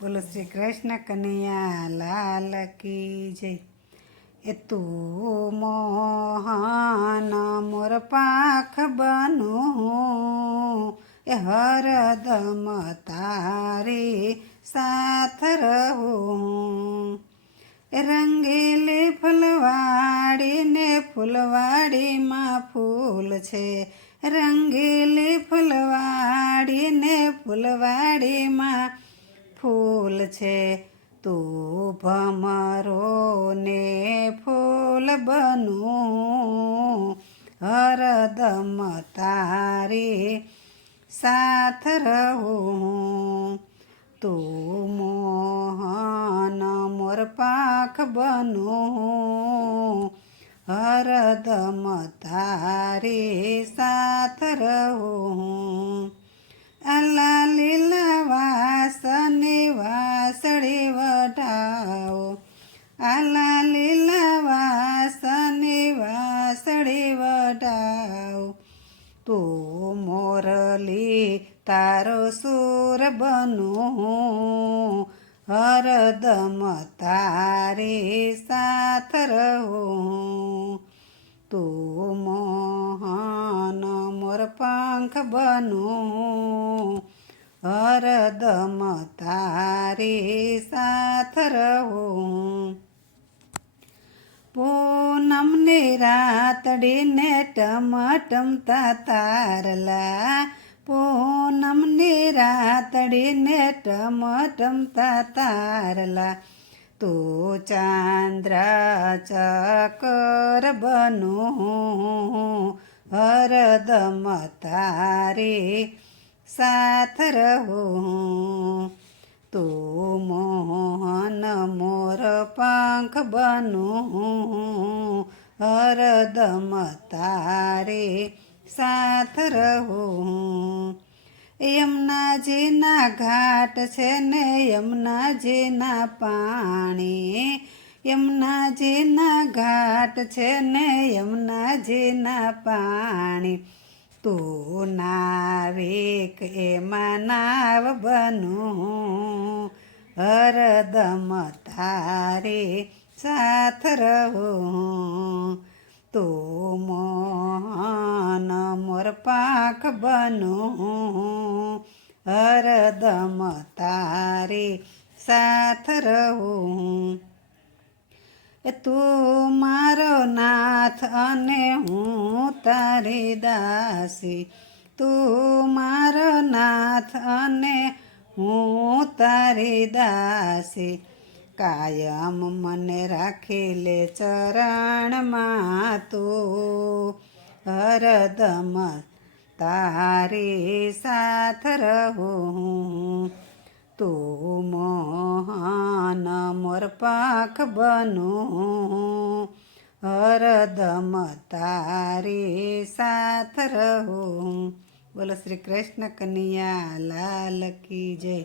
બોલો શ્રી કૃષ્ણ કનૈયા લાલ કી જય. એ તું મોહન મોર પાખ બનું, એ હરદમ તારી સાથ રહું. એ રંગીલી ફૂલવાડી ને ફૂલવાડીમાં ફૂલ છે, રંગીલી ફૂલવાડી ને ફૂલવાડીમાં ફૂલ છે. તું ભમરો ને ફૂલ બનું, હરદમ તારી સાથ રહું. તું મોહન મોર પાખ બનું, હરદમ તારી સાથ રહું. આલા લીલા વાસની વાસળી વટાવો, આલા લીલા વાસની વાસળી વટાવો. તું મોરલી તારો સુર બનું, હરદમ તારી સાથ રહું. તું મોહન મોર પંખ બનું, હરદમ તારી સાથ રહું. પૂનમની રાતડીને ટમટમતા તારલા, પૂનમની રાતડીને ટમટમતા તારલા. તું ચાંદ્રા ચકર બનું, હરદમ તારી સાથ રહું. તું મોહન મોર પંખ બનું, હરદમ તારી સાથ રહું. યમુનાજીના ઘાટ છે ને યમુનાજીના પાણી, યમુનાજીના ઘાટ છે ને યમુનાજીના પાણી. તું નાવિક એમાં નાવ બનું, હરદમ તારી સાથ રહું. તું મોહન મોર પાખ બનું, હરદમ તારી સાથ રહું. તું મારો નાથ અને હું તારી દાસી, તું મારો નાથ અને હું તારી દાસી. કાયમ મને રાખી લે ચરણમાં તું, હરદમ તારી સાથ રહું. તું મોહન મોર પાખ બનું, હરદમ તારી સાથ રહું. બોલો શ્રી કૃષ્ણ કનૈયા લાલ કી જય.